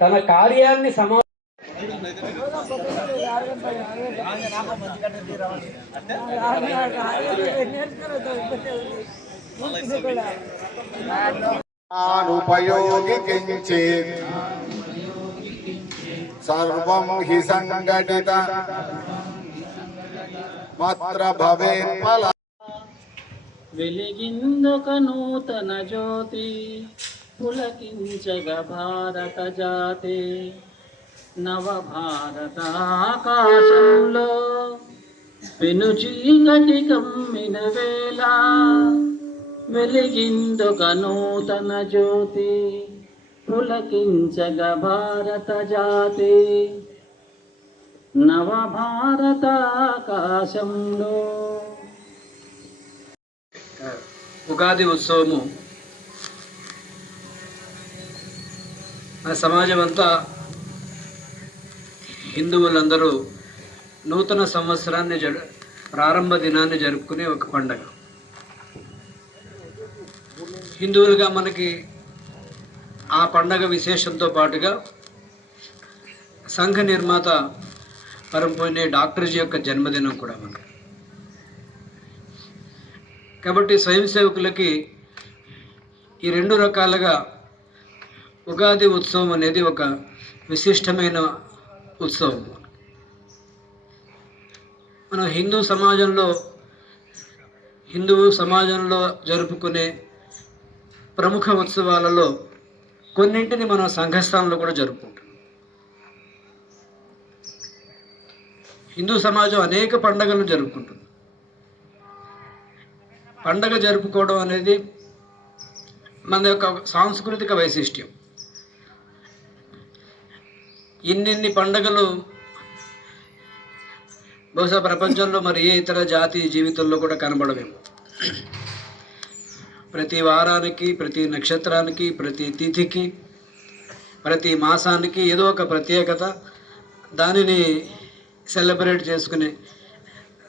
తన కార్యాన్ని ఉపయోగి కించిత్ సర్వం హి సంఘటిత మాత్ర భవేత్ ఫల. వెలిగిందొక నూతన జ్యోతి పులకించగ భారత జాతి. నవ భారత ఆకాశంలో పెను చీకటి కమ్మిన వేళ వెలిగిందొక నూతన జ్యోతి పులకించగ భారత జాతి. నవ భారత ఆకాశంలో. ఉగాది ఉత్సవము మన సమాజం అంతా హిందువులందరూ నూతన సంవత్సరాన్ని ప్రారంభ దినాన్ని జరుపుకునే ఒక పండగ. హిందువులుగా మనకి ఆ పండగ విశేషంతో పాటుగా సంఘ నిర్మాత పరంపోయిన డాక్టర్జీ యొక్క జన్మదినం కూడా మనకి. కాబట్టి స్వయం సేవకులకి ఈ రెండు రకాలుగా ఉగాది ఉత్సవం అనేది ఒక విశిష్టమైన ఉత్సవం. మనం హిందూ సమాజంలో జరుపుకునే ప్రముఖ ఉత్సవాలలో కొన్నింటిని మనం సంఘస్థానంలో కూడా జరుపుకుంటాం. హిందూ సమాజం అనేక పండుగలను జరుపుకుంటుంది. పండగ జరుపుకోవడం అనేది మన యొక్క సాంస్కృతిక వైశిష్ట్యం. ఇన్నిన్ని పండగలు బహుశా ప్రపంచంలో మరి ఏ ఇతర జాతి జీవితంలో కూడా కనబడవేమో. ప్రతి వారానికి, ప్రతి నక్షత్రానికి, ప్రతి తిథికి, ప్రతి మాసానికి ఏదో ఒక ప్రత్యేకత, దానిని సెలబ్రేట్ చేసుకునే,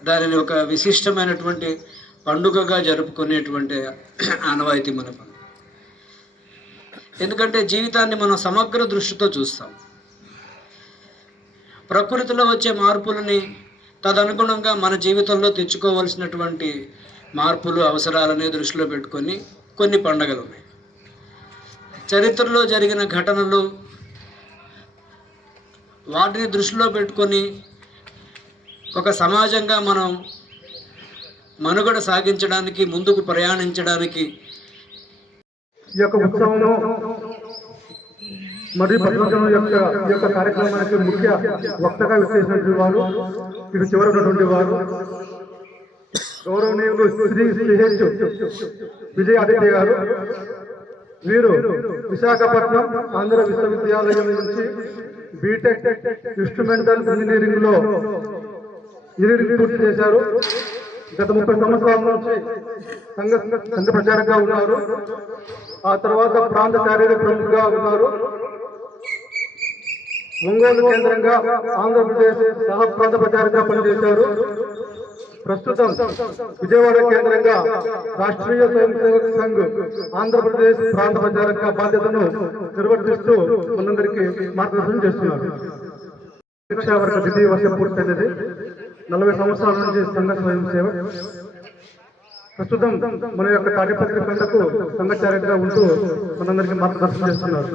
దానిని ఒక విశిష్టమైనటువంటి పండుగగా జరుపుకునేటువంటి ఆనవాయితీ మనకు. ఎందుకంటే జీవితాన్ని మనం సమగ్ర దృష్టితో చూస్తాం. ప్రకృతిలో వచ్చే మార్పులని తదనుగుణంగా మన జీవితంలో తెచ్చుకోవలసినటువంటి మార్పులు, అవసరాలని దృష్టిలో పెట్టుకొని కొన్ని పండుగలు ఉన్నాయి. చరిత్రలో జరిగిన ఘటనలు వాటిని దృష్టిలో పెట్టుకొని ఒక సమాజంగా మనం మనుగడ సాగించడానికి, ముందుకు ప్రయాణించడానికి ఈ యొక్క ఉత్సవంలో మరియు పద్మజనం యొక్క కార్యక్రమానికి ముఖ్య వక్తగా విచ్చేసినటువంటి వారు, ఇటు చివరటువంటి వారు గౌరవనీయులు శ్రీ సిహెచ్ విజయ ఆదిత్య గారు. వీరు విశాఖపట్నం ఆంధ్ర విశ్వవిద్యాలయం నుంచి బీటెక్ ఇన్స్ట్రుమెంటల్ ఇంజనీరింగ్ లో ఇంజనీరింగ్ పూర్తి చేశారు. గత 30 సంవత్సరాల నుంచి సంఘ ప్రచారంగా ఉన్నారు. ఆ తర్వాత ప్రాంత శారీరక ప్రముఖగా ఉన్నారు. ఒంగోలు కేంద్రంగా ఆంధ్రప్రదేశ్ సహ ప్రాంత ప్రచారంగా పనిచేశారు. ప్రస్తుతం విజయవాడ కేంద్రంగా రాష్ట్రీయ స్వయం సేవక్ సంఘ్ ఆంధ్రప్రదేశ్ ప్రాంత ప్రచారంగా బాధ్యతను నిర్వర్తిస్తూ మనందరికీ మార్గదర్శనం చేస్తున్నారు. శిక్షా వర్గ ద్వితీయ వర్షం పూర్తయినది. 40 సంవత్సరాల నుంచి సంఘ స్వయం సేవ. ప్రస్తుతం మన యొక్క తాడిపత్రి పంటకు సంఘచార్యంగా ఉంటూ మనందరికీ మార్గదర్శనం చేస్తున్నారు.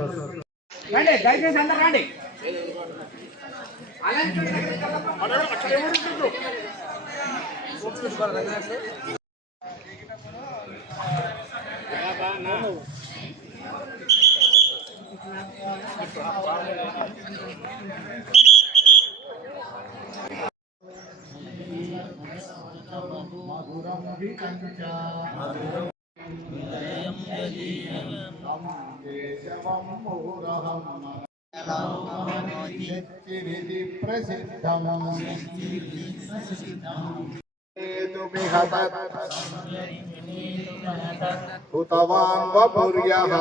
హుతవాన్ వపుర్యః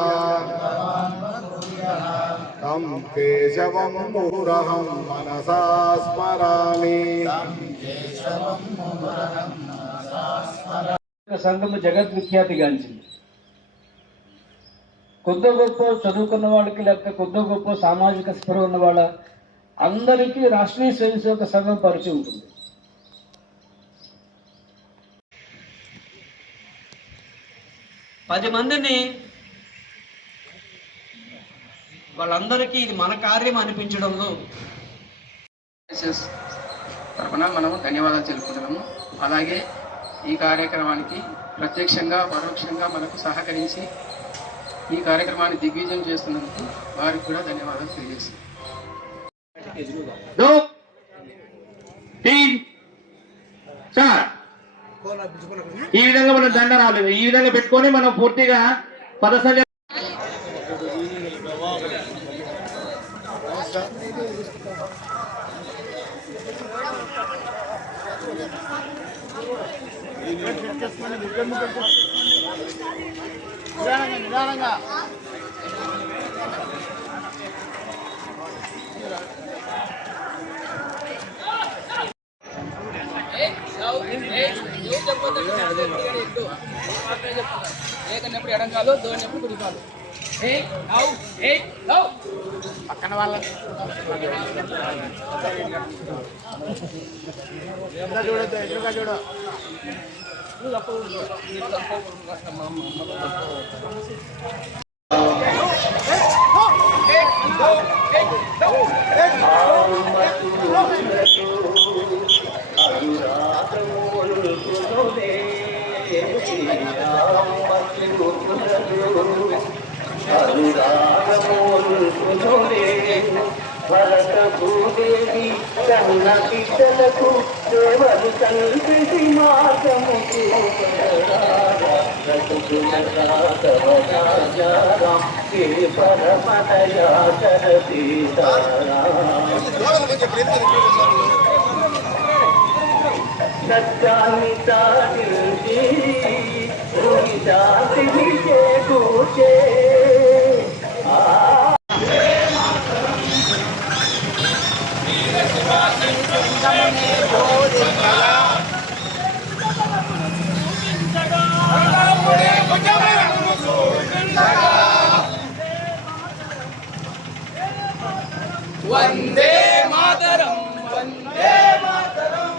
తం కేశవం ముహురహం మనసా స్మరామి. సంఘము జగద్విఖ్యాతిగాంచింది. కొద్ది గొప్ప చదువుకున్న వాళ్ళకి, లేకపోతే కొద్ది గొప్ప సామాజిక స్పృహ ఉన్న వాళ్ళ అందరికీ రాష్ట్రీయ స్వయం సేవక సంఘం పరిచయం ఉంటుంది. పది మందిని వాళ్ళందరికీ ఇది మన కార్యం అనిపించడంలో తరఫున మనము ధన్యవాదాలు తెలుపుతున్నాము. అలాగే ఈ కార్యక్రమానికి ప్రత్యక్షంగా పరోక్షంగా మనకు సహకరించి ఈ కార్యక్రమాన్ని దిగ్విజయం చేస్తున్నందుకు వారికి కూడా ధన్యవాదాలు తెలియజేస్తున్నాం. ఈ విధంగా మనం దండ రాలేదు. ఈ విధంగా పెట్టుకొని మనం పూర్తిగా పదసంఖ్య నిదానంగా లేకన్నప్పుడు ఎడంకాలు, దోడినప్పుడు కుడికాలు. పక్కన వాళ్ళ చూడద్దు, ఎదురుగా చూడ. భరత భూదేవి కన్న బిడ్డలకు దేవరు కల్పిసి మార్గము సత్యాన్ని సాధించి శాంతిని చేకూర్చే వందే మాతరం, వందే మాతరం.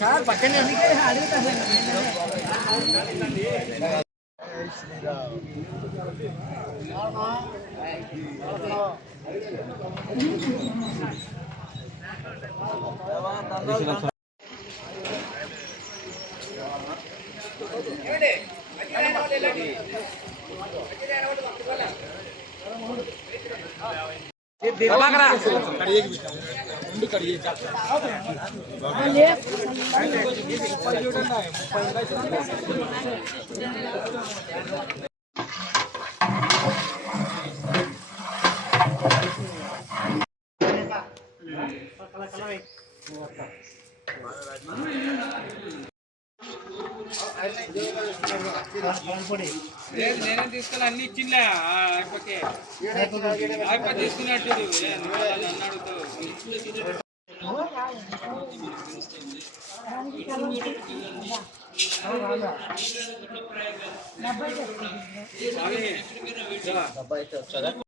సార్ పక్కనే నేనేం తీసుకుని అన్ని ఇచ్చిందా అయిపోతే తీసుకున్నట్టు నన్ను అడుగుతావు.